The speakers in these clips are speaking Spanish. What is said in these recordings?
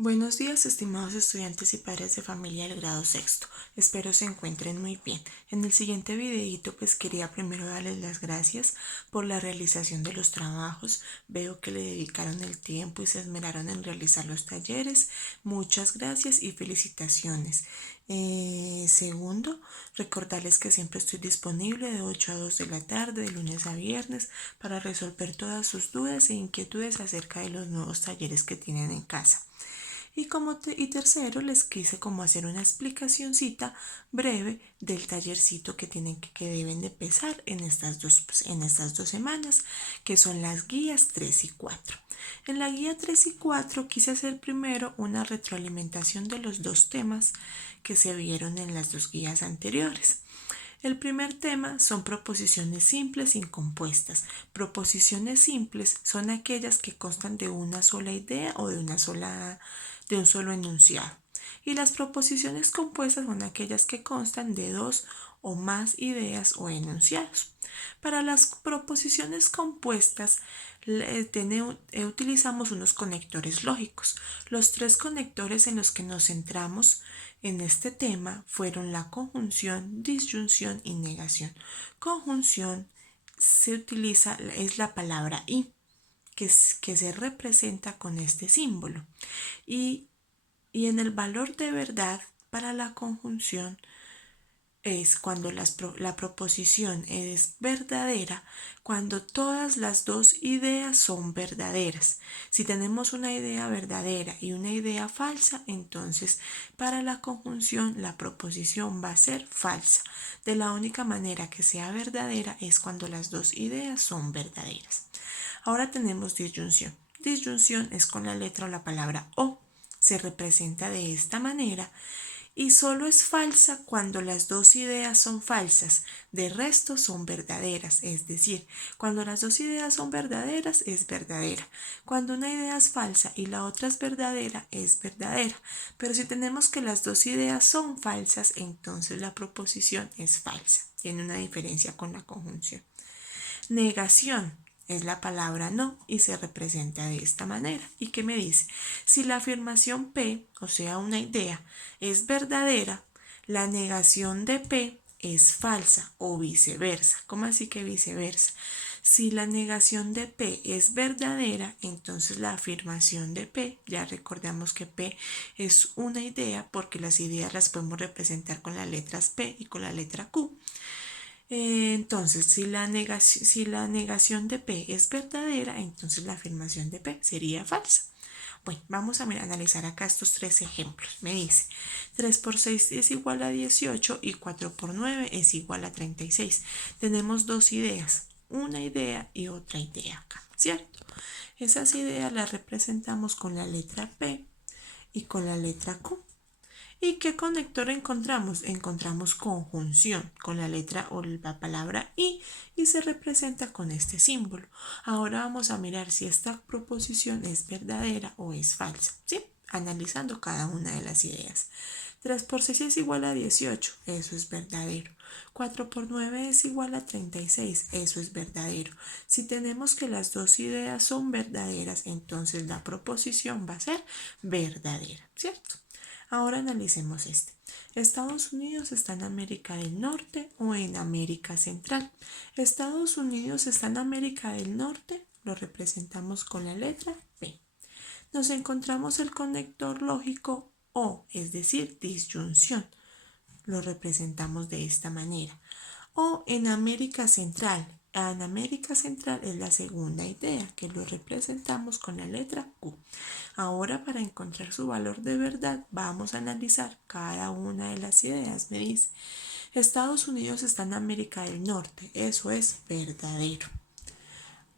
Buenos días, estimados estudiantes y padres de familia del grado sexto. Espero se encuentren muy bien. En el siguiente videito quería primero darles las gracias por la realización de los trabajos. Veo que le dedicaron el tiempo y se esmeraron en realizar los talleres. Muchas gracias y felicitaciones. Segundo, recordarles que siempre estoy disponible de 8 a 2 de la tarde, de lunes a viernes, para resolver todas sus dudas e inquietudes acerca de los nuevos talleres que tienen en casa. Y tercero, les quise como hacer una explicacioncita breve del tallercito que deben de empezar en estas dos semanas, que son las guías 3 y 4. En la guía 3 y 4 quise hacer primero una retroalimentación de los dos temas que se vieron en las dos guías anteriores. El primer tema son proposiciones simples y compuestas. Proposiciones simples son aquellas que constan de una sola idea o de un solo enunciado. Y las proposiciones compuestas son aquellas que constan de dos o más ideas o enunciados. Para las proposiciones compuestas utilizamos unos conectores lógicos. Los tres conectores en los que nos centramos en este tema fueron la conjunción, disyunción y negación. Conjunción es la palabra y, que se representa con este símbolo. Y en el valor de verdad para la conjunción es cuando la proposición es verdadera, cuando todas las dos ideas son verdaderas. Si tenemos una idea verdadera y una idea falsa, entonces para la conjunción la proposición va a ser falsa. De la única manera que sea verdadera es cuando las dos ideas son verdaderas. Ahora tenemos disyunción. Disyunción es con la letra o la palabra o. Se representa de esta manera y solo es falsa cuando las dos ideas son falsas, de resto son verdaderas, es decir, cuando las dos ideas son verdaderas es verdadera, cuando una idea es falsa y la otra es verdadera, pero si tenemos que las dos ideas son falsas, entonces la proposición es falsa, tiene una diferencia con la conjunción. Negación es la palabra no y se representa de esta manera. ¿Y qué me dice? Si la afirmación P, o sea, una idea, es verdadera, la negación de P es falsa o viceversa. ¿Cómo así que viceversa? Si la negación de P es verdadera, entonces la afirmación de P, ya recordamos que P es una idea porque las ideas las podemos representar con las letras P y con la letra Q. Entonces, si la negación de P es verdadera, entonces la afirmación de P sería falsa. Bueno, vamos a analizar acá estos tres ejemplos. Me dice, 3 por 6 es igual a 18 y 4 por 9 es igual a 36. Tenemos dos ideas, una idea y otra idea acá, ¿cierto? Esas ideas las representamos con la letra P y con la letra Q. ¿Y qué conector encontramos? Encontramos conjunción con la letra o la palabra y se representa con este símbolo. Ahora vamos a mirar si esta proposición es verdadera o es falsa, ¿sí? Analizando cada una de las ideas. 3 por 6 es igual a 18, eso es verdadero. 4 por 9 es igual a 36, eso es verdadero. Si tenemos que las dos ideas son verdaderas, entonces la proposición va a ser verdadera, ¿cierto? Ahora analicemos este. ¿Estados Unidos está en América del Norte o en América Central? Estados Unidos está en América del Norte, lo representamos con la letra P. Nos encontramos el conector lógico O, es decir, disyunción. Lo representamos de esta manera. O en América Central. En América Central es la segunda idea, que lo representamos con la letra Q. Ahora, para encontrar su valor de verdad, vamos a analizar cada una de las ideas. Me dice, Estados Unidos está en América del Norte, eso es verdadero.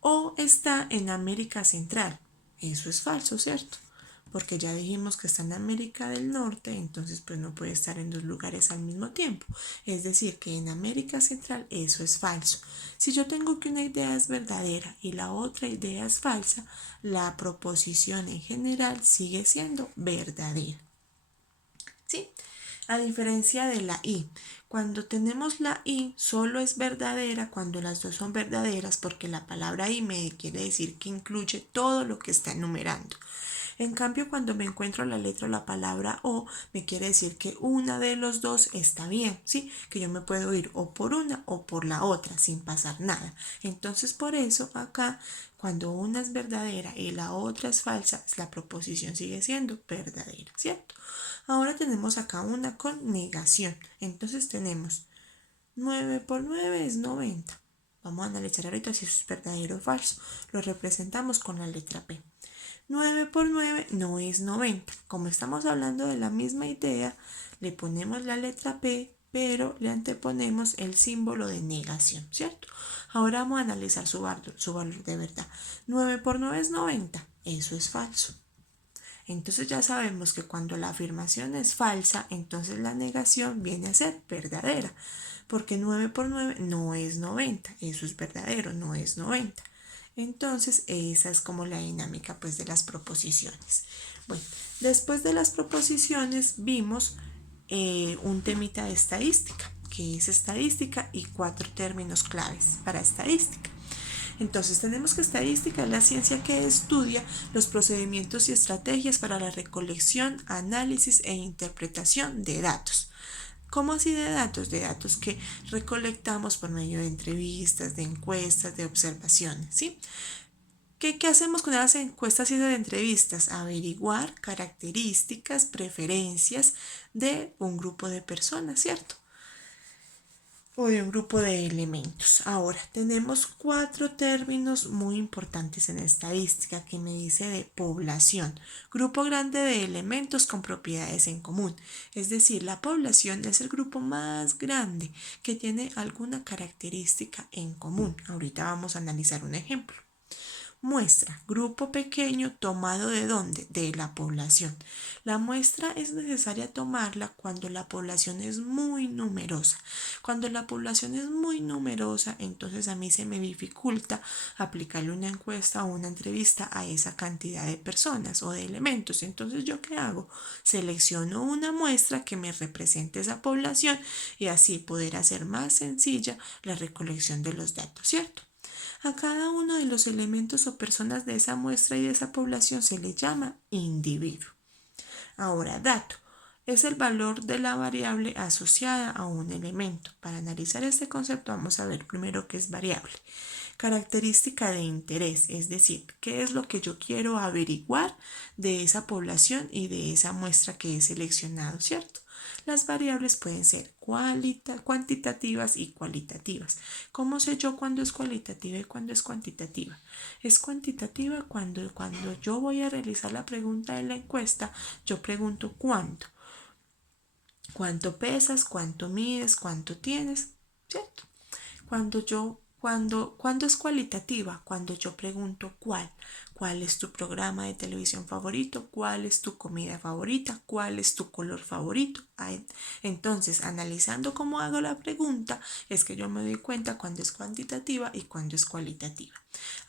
O está en América Central, eso es falso, ¿cierto? Porque ya dijimos que está en América del Norte, entonces pues no puede estar en dos lugares al mismo tiempo. Es decir, que en América Central eso es falso. Si yo tengo que una idea es verdadera y la otra idea es falsa, la proposición en general sigue siendo verdadera. ¿Sí? A diferencia de la I. Cuando tenemos la I, solo es verdadera cuando las dos son verdaderas, porque la palabra I me quiere decir que incluye todo lo que está enumerando. En cambio, cuando me encuentro la letra o la palabra o, me quiere decir que una de los dos está bien, ¿sí? Que yo me puedo ir o por una o por la otra sin pasar nada. Entonces, por eso acá, cuando una es verdadera y la otra es falsa, la proposición sigue siendo verdadera, ¿cierto? Ahora tenemos acá una con negación. Entonces tenemos 9 por 9 es 90. Vamos a analizar ahorita si eso es verdadero o falso. Lo representamos con la letra P. 9 por 9 no es 90. Como estamos hablando de la misma idea, le ponemos la letra P, pero le anteponemos el símbolo de negación, ¿cierto? Ahora vamos a analizar su valor de verdad. 9 por 9 es 90. Eso es falso. Entonces ya sabemos que cuando la afirmación es falsa, entonces la negación viene a ser verdadera, porque 9 por 9 no es 90, eso es verdadero, no es 90. Entonces esa es como la dinámica pues de las proposiciones. Bueno, después de las proposiciones vimos un temita de estadística, que es estadística y 4 términos claves para estadística. Entonces tenemos que estadística es la ciencia que estudia los procedimientos y estrategias para la recolección, análisis e interpretación de datos. ¿Cómo así de datos? De datos que recolectamos por medio de entrevistas, de encuestas, de observaciones, ¿sí? ¿Qué hacemos con las encuestas y de entrevistas? Averiguar características, preferencias de un grupo de personas, ¿cierto? O de un grupo de elementos. Ahora, tenemos 4 términos muy importantes en estadística que me dice de población. Grupo grande de elementos con propiedades en común. Es decir, la población es el grupo más grande que tiene alguna característica en común. Ahorita vamos a analizar un ejemplo. Muestra, grupo pequeño tomado de dónde? De la población. La muestra es necesaria tomarla cuando la población es muy numerosa. Cuando la población es muy numerosa, entonces a mí se me dificulta aplicarle una encuesta o una entrevista a esa cantidad de personas o de elementos. Entonces, ¿yo qué hago? Selecciono una muestra que me represente esa población y así poder hacer más sencilla la recolección de los datos, ¿cierto? A cada uno de los elementos o personas de esa muestra y de esa población se le llama individuo. Ahora, dato. Es el valor de la variable asociada a un elemento. Para analizar este concepto vamos a ver primero qué es variable. Característica de interés, es decir, qué es lo que yo quiero averiguar de esa población y de esa muestra que he seleccionado, ¿cierto? Las variables pueden ser cuantitativas y cualitativas. ¿Cómo sé yo cuándo es cualitativa y cuándo es cuantitativa? Es cuantitativa cuando yo voy a realizar la pregunta de la encuesta, yo pregunto cuánto. ¿Cuánto pesas? ¿Cuánto mides? ¿Cuánto tienes? ¿Cierto? Cuando es cualitativa, cuando yo pregunto cuál es tu programa de televisión favorito, cuál es tu comida favorita, cuál es tu color favorito. Entonces, analizando cómo hago la pregunta, es que yo me doy cuenta cuando es cuantitativa y cuando es cualitativa.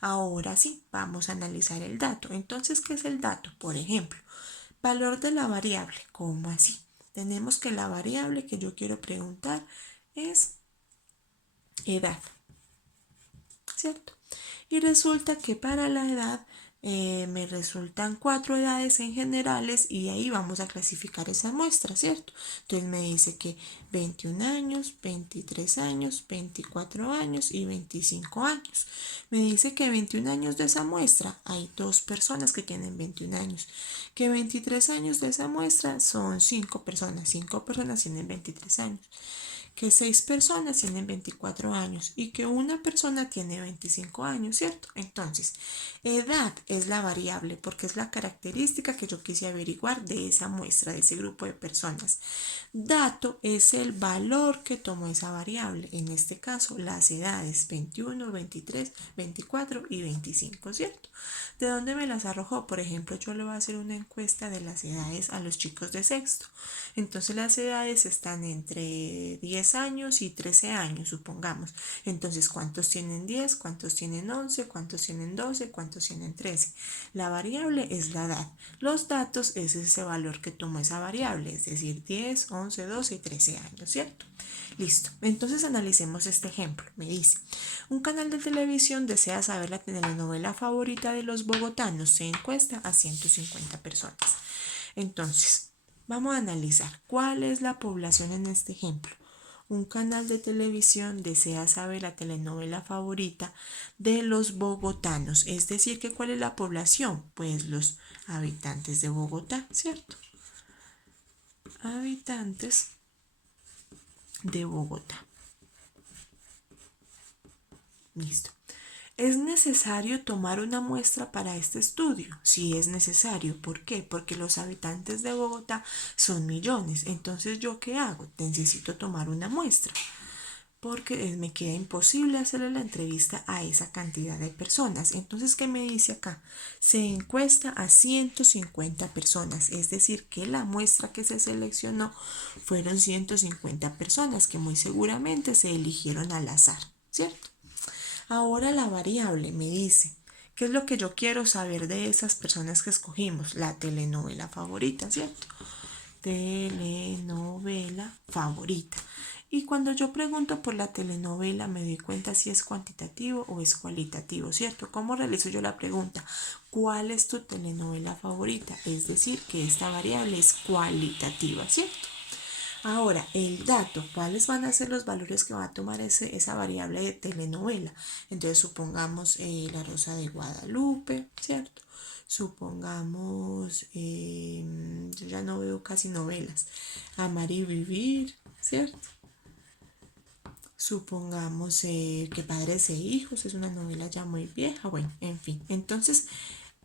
Ahora sí, vamos a analizar el dato. Entonces, ¿qué es el dato? Por ejemplo, valor de la variable. ¿Cómo así? Tenemos que la variable que yo quiero preguntar es edad, ¿cierto? Y resulta que para la edad me resultan 4 edades en generales y de ahí vamos a clasificar esa muestra, ¿cierto? Entonces me dice que 21 años, 23 años, 24 años y 25 años. Me dice que 21 años de esa muestra hay 2 personas que tienen 21 años. Que 23 años de esa muestra son 5 personas. 5 personas tienen 23 años. Que 6 personas tienen 24 años y que una persona tiene 25 años, ¿cierto? Entonces, edad es la variable porque es la característica que yo quise averiguar de esa muestra, de ese grupo de personas. Dato es el valor que tomó esa variable, en este caso las edades 21, 23, 24 y 25, ¿cierto? ¿De dónde me las arrojó? Por ejemplo, yo le voy a hacer una encuesta de las edades a los chicos de sexto. Entonces las edades están entre 10 10 años y 13 años, supongamos. Entonces, ¿cuántos tienen 10? ¿Cuántos tienen 11? ¿Cuántos tienen 12? ¿Cuántos tienen 13? La variable es la edad. Los datos es ese valor que tomó esa variable, es decir, 10, 11, 12 y 13 años, ¿cierto? Listo. Entonces analicemos este ejemplo. Me dice, un canal de televisión desea saber la telenovela favorita de los bogotanos. Se encuesta a 150 personas. Entonces, vamos a analizar cuál es la población en este ejemplo. Un canal de televisión desea saber la telenovela favorita de los bogotanos. Es decir, que ¿cuál es la población? Pues los habitantes de Bogotá, ¿cierto? Habitantes de Bogotá. Listo. ¿Es necesario tomar una muestra para este estudio? Sí, es necesario. ¿Por qué? Porque los habitantes de Bogotá son millones. Entonces, ¿yo qué hago? Necesito tomar una muestra. Porque me queda imposible hacerle la entrevista a esa cantidad de personas. Entonces, ¿qué me dice acá? Se encuesta a 150 personas, es decir, que la muestra que se seleccionó fueron 150 personas que muy seguramente se eligieron al azar, ¿cierto? Ahora la variable me dice, ¿qué es lo que yo quiero saber de esas personas que escogimos? La telenovela favorita, ¿cierto? Telenovela favorita. Y cuando yo pregunto por la telenovela me doy cuenta si es cuantitativo o es cualitativo, ¿cierto? ¿Cómo realizo yo la pregunta? ¿Cuál es tu telenovela favorita? Es decir, que esta variable es cualitativa, ¿cierto? Ahora, el dato, ¿cuáles van a ser los valores que va a tomar esa variable de telenovela? Entonces, supongamos La Rosa de Guadalupe, ¿cierto? Supongamos, yo ya no veo casi novelas, Amar y Vivir, ¿cierto? Supongamos que Padres e Hijos es una novela ya muy vieja, bueno, en fin. Entonces,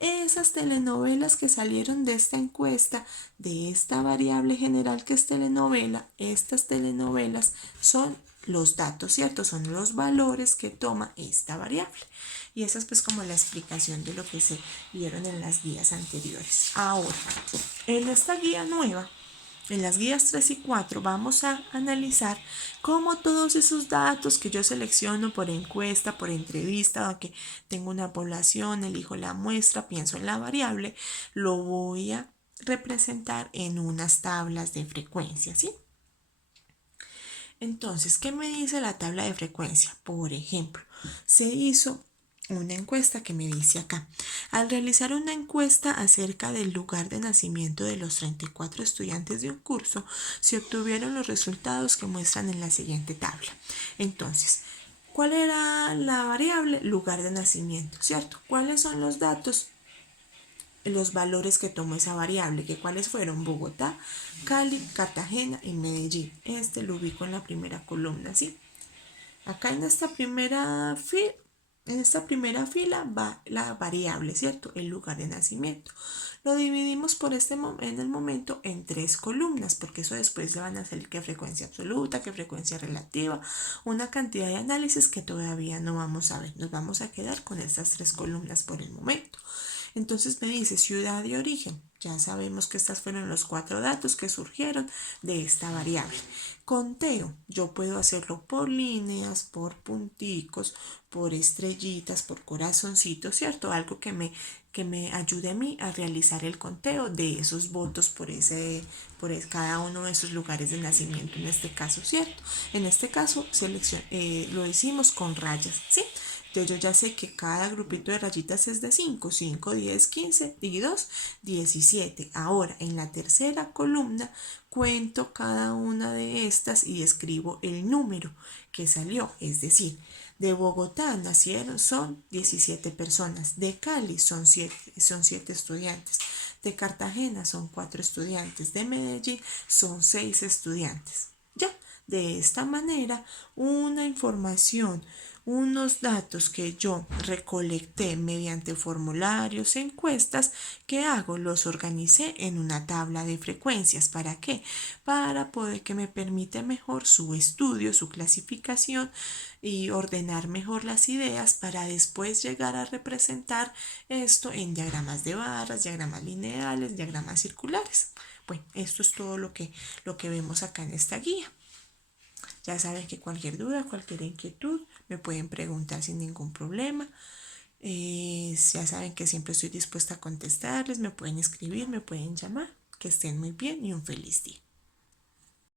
esas telenovelas que salieron de esta encuesta, de esta variable general que es telenovela, estas telenovelas son los datos, ¿cierto? Son los valores que toma esta variable. Y esa es pues como la explicación de lo que se vieron en las guías anteriores. Ahora, en esta guía nueva, en las guías 3 y 4 vamos a analizar cómo todos esos datos que yo selecciono por encuesta, por entrevista, o que tengo una población, elijo la muestra, pienso en la variable, lo voy a representar en unas tablas de frecuencia, ¿sí? Entonces, ¿qué me dice la tabla de frecuencia? Por ejemplo, se hizo una encuesta que me dice acá. Al realizar una encuesta acerca del lugar de nacimiento de los 34 estudiantes de un curso, se obtuvieron los resultados que muestran en la siguiente tabla. Entonces, ¿cuál era la variable? Lugar de nacimiento, ¿cierto? ¿Cuáles son los datos? Los valores que tomó esa variable, que cuáles fueron Bogotá, Cali, Cartagena y Medellín. Este lo ubico en la primera columna, ¿sí? Acá en esta primera fila va la variable, ¿cierto? El lugar de nacimiento. Lo dividimos en el momento en 3 columnas, porque eso después le van a salir qué frecuencia absoluta, qué frecuencia relativa, una cantidad de análisis que todavía no vamos a ver. Nos vamos a quedar con estas 3 columnas por el momento. Entonces me dice ciudad de origen. Ya sabemos que estos fueron los 4 datos que surgieron de esta variable. Conteo, yo puedo hacerlo por líneas, por punticos, por estrellitas, por corazoncitos, ¿cierto? Algo que me ayude a mí a realizar el conteo de esos votos cada uno de esos lugares de nacimiento en este caso, ¿cierto? En este caso lo hicimos con rayas, ¿sí? Entonces yo ya sé que cada grupito de rayitas es de 5, 5, 10, 15 y 2, 17. Ahora en la tercera columna cuento cada una de estas y escribo el número que salió, es decir, de Bogotá nacieron son 17 personas, de Cali son 7 estudiantes, de Cartagena son 4 estudiantes, de Medellín son 6 estudiantes. Ya, de esta manera, una información, unos datos que yo recolecté mediante formularios, encuestas, ¿qué hago? Los organicé en una tabla de frecuencias. ¿Para qué? Para poder que me permite mejor su estudio, su clasificación y ordenar mejor las ideas para después llegar a representar esto en diagramas de barras, diagramas lineales, diagramas circulares. Bueno, esto es todo lo que vemos acá en esta guía. Ya saben que cualquier duda, cualquier inquietud, me pueden preguntar sin ningún problema. Ya saben que siempre estoy dispuesta a contestarles, me pueden escribir, me pueden llamar. Que estén muy bien y un feliz día.